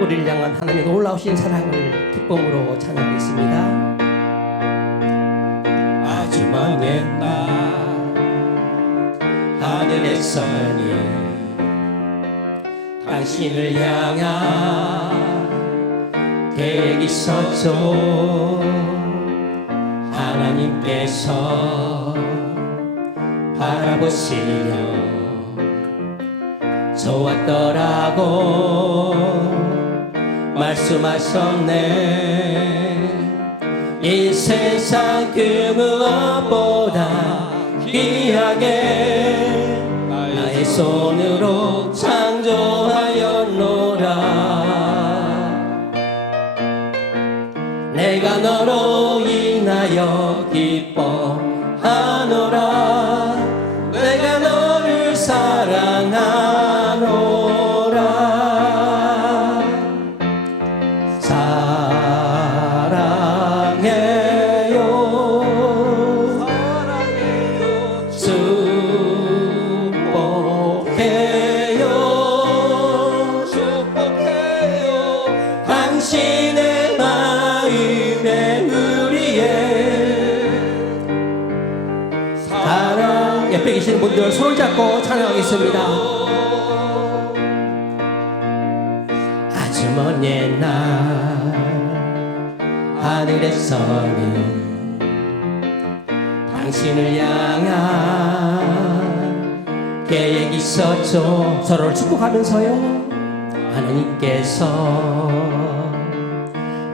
우리를 향한 하나님의 놀라우신 사랑을 기쁨으로 찬양하겠습니다. 아주 먼 옛날 하늘에서니 당신을 향한 계획이 있었죠 하나님께서 바라보시며 좋았더라고 말씀하셨네. 이 세상 그 무엇보다 귀하게 나의 손으로 창조하였노라. 내가 너로 인하여 기뻐하노라. 내가 너를 사랑 옆에 계시는 분들 손을 잡고 찬양하겠습니다. 아주 먼 옛날 하늘에서는 당신을 향한 계획이 있었죠 서로를 축복하면서요. 하나님께서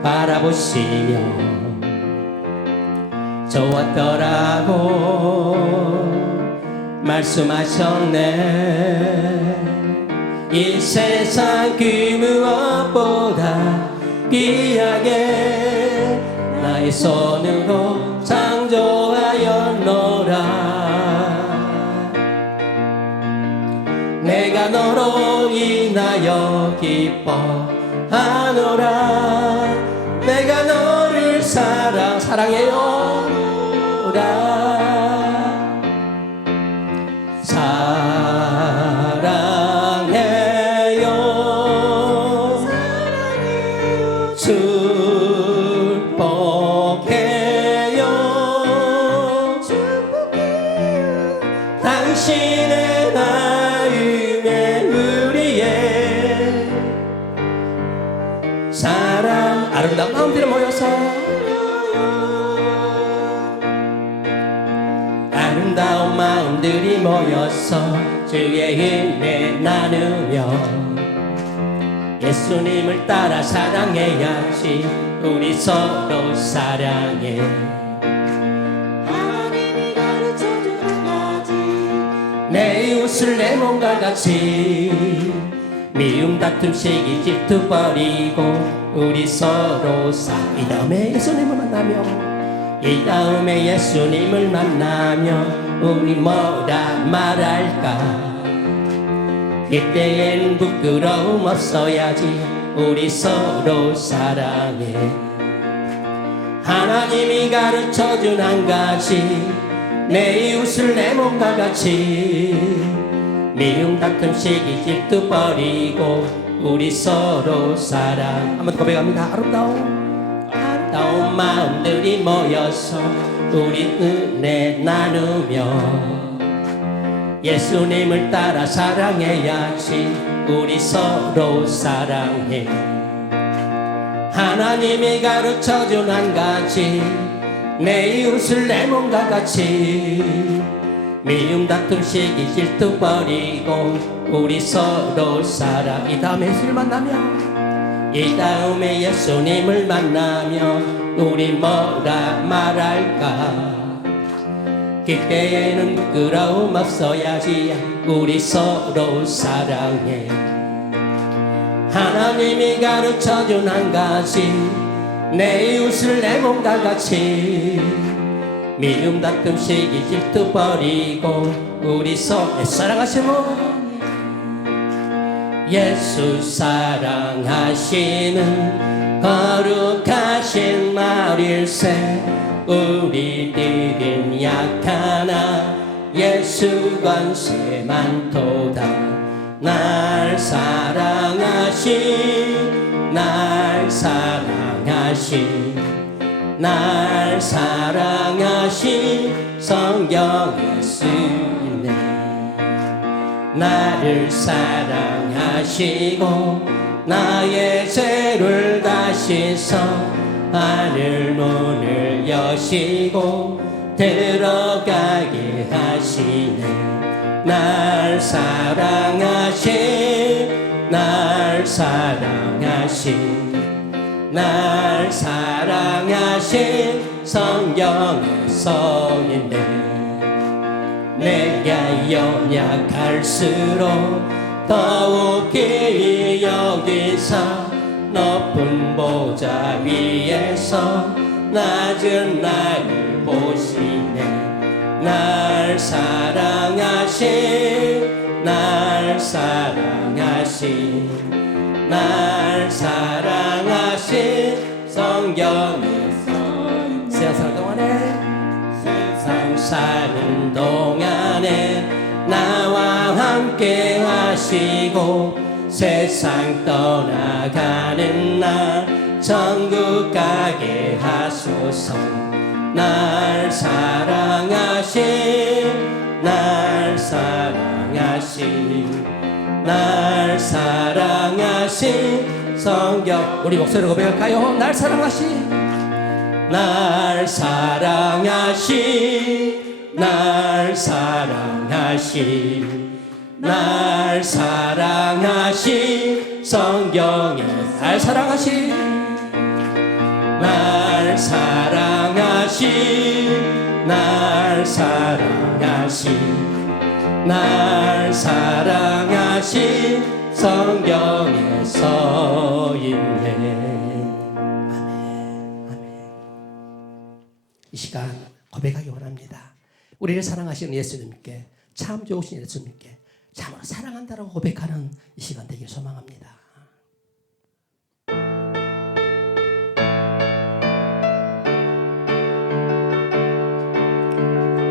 바라보시며 좋았더라고 말씀하셨네. 이 세상 그 무엇보다 귀하게 나의 손으로 창조하였노라. 내가 너로 인하여 기뻐하노라. 내가 너를 사랑 사랑해요라 아름다운 마음들이 모여서. 아름다운 마음들이 모여서 주의 은혜 나누며 예수님을 따라 사랑해야지. 우리 서로 사랑해. 하나님이 가르쳐준 한 가지. 내 이웃을 내 몸과 같이 미움 다툼 시기 질투 버리고 우리 서로 사이 다음에 예수님을 만나며 이 다음에 예수님을 만나며 우리 뭐라 말할까? 그때엔 부끄러움 없어야지 우리 서로 사랑해. 하나님이 가르쳐준 한 가지 내 이웃을 내 몸과 같이 미움 다툼 시기 질투 버리고 우리 서로 사랑 한번 고백합니다. 아름다운 아름다운 마음들이 모여서 우리 은혜 나누며 예수님을 따라 사랑해야지 우리 서로 사랑해 하나님이 가르쳐준 한 가지 내 이웃을 내 몸과 같이 미움 다툼 시기 질투 버리고 우리 서로 사랑 이 다음에 예수를 만나며 이 다음에 예수님을 만나며 우리 뭐라 말할까? 그때에는 부끄러움 없어야지 우리 서로 사랑해. 하나님이 가르쳐준 한 가지 내 이웃을 내 몸과 같이 미움 시기 질투 버리고 우리 서로 사랑하시고 예수 사랑하시는 거룩하신 말일세 우리들은 약하나 예수 관세 많도다. 날 사랑하신 날 사랑하신 날 사랑하신 성경 예수님 나를 사랑하시고 나의 죄를 다시서 하늘 문을 여시고 들어가게 하시네. 날 사랑하신 날 사랑하신 날 사랑하신 성경의 서인네 내가 연약할수록 더욱 기이 여기서 높은 보좌 위에서 낮은 나를 보시네. 날 사랑하신 날 사랑하신 날 사랑 함께 하시고 세상 떠나가는 날 천국 가게 하소서. 날 사랑하신 날 사랑하신 날 사랑하신 성경. 우리 목소리로 고백할까요? 날 사랑하신 날 사랑하신 날 사랑하신 날 사랑하신 성경에 날 사랑하신 날 사랑하신 날 사랑하신 날 사랑하신 성경에 서 있네. 이 시간 고백하기 원합니다. 우리를 사랑하시는 예수님께 참 좋으신 예수님께 참으로 사랑한다고 고백하는 이 시간 되길 소망합니다.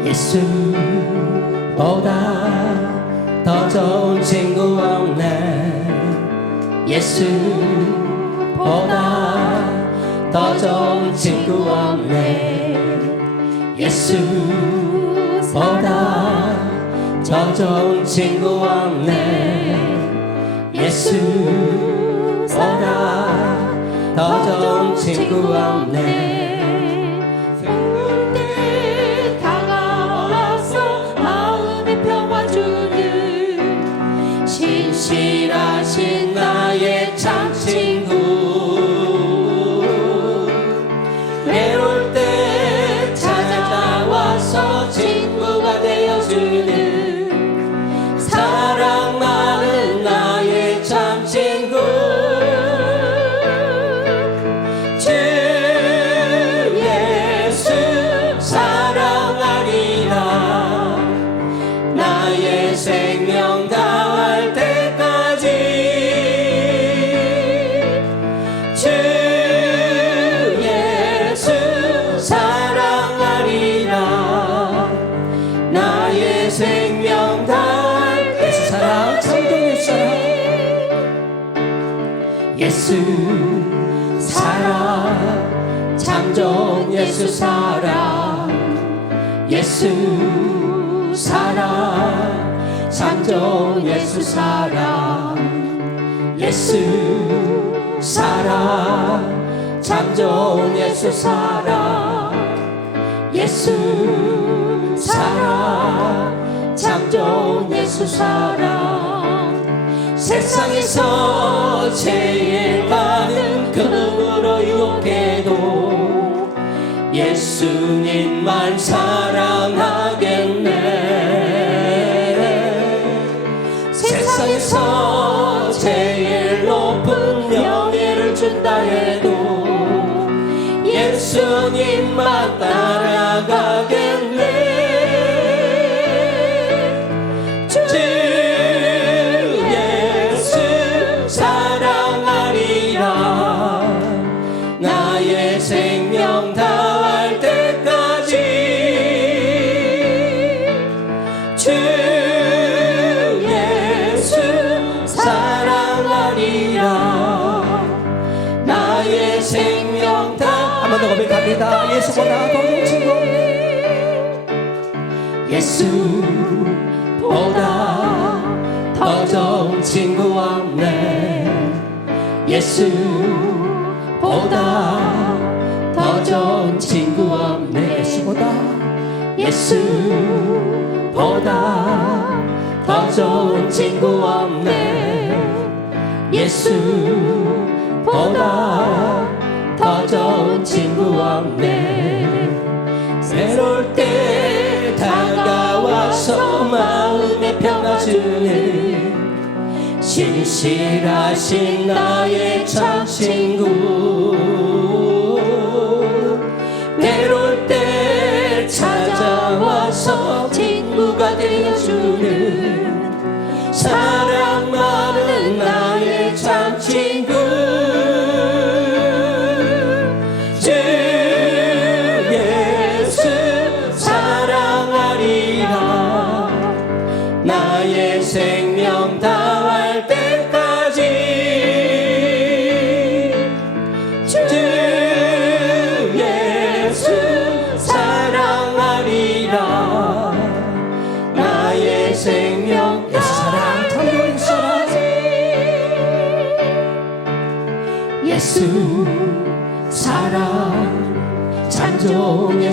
예수보다 더 좋은 친구 없네 예수보다 더 좋은 친구 없네 예수보다 더 좋은 친구 없네. 예수보다 더 좋은 친구 없네 참종 예수 사랑. 예수 사랑 참종 예수 사랑. 예수 사랑 참종 예수 사랑. 예수 사랑 참종 예수 사랑. 세상에서 제일 많은 금으로 유혹해도 예수님만 사 더 고백합니다. 예수보다 더 좋은 친구 없네 예수보다 더 좋은 친구 없네. 예수보다 더 좋은 친구 없네. 예수보다. 예수보다 더 좋은 친구 없네. 예수보다 신실하신 나의 참 친구. 외로울 때 찾아와서 친구가 되어주는 사랑 많은 나의 참 친구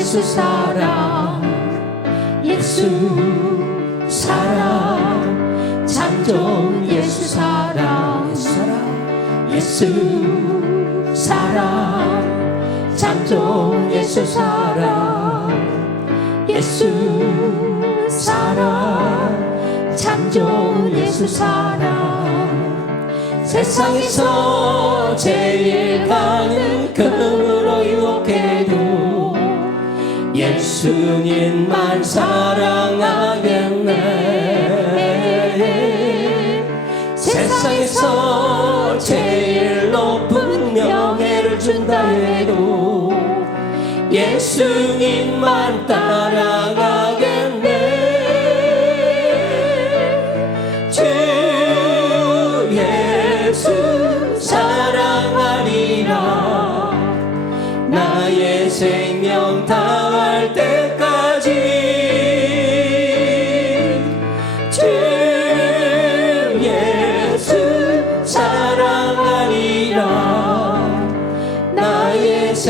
예수 사랑 예수 사랑 참종 예수 사랑 예수 사랑 참종 예수 사랑 예수 사랑 참종 예수 사랑. 세상에서 제일 가는 금 예수님만 사랑하겠네. 세상에서 제일 높은 명예를 준다 해도 예수님만 따라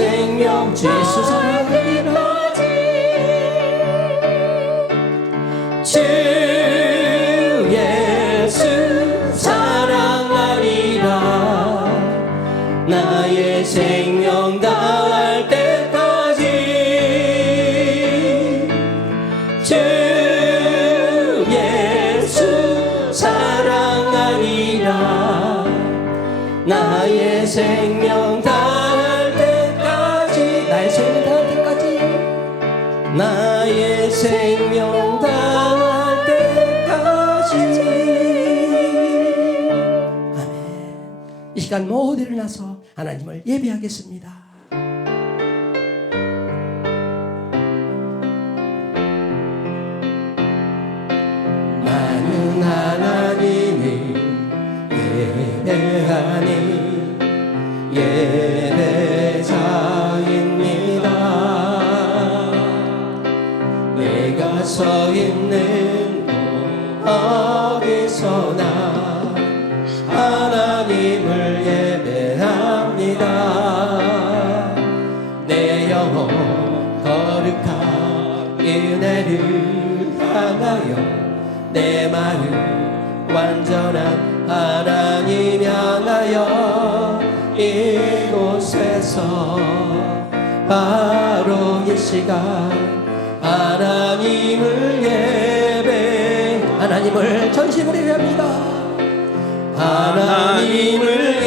생명 주 예수 사랑하리라 주 예수 사랑하리라. 나의 생명 나의 생명 다 생명 다할 때까지. 시간 모두 일어나서 하나님을 예배하겠습니다. 나는 하나님을 예배하니 예배 내 마음 완전한 하나님 향하여 이곳에서 바로 이 시간 하나님을 예배 하나님을 전심으로 예배합니다. 하나님을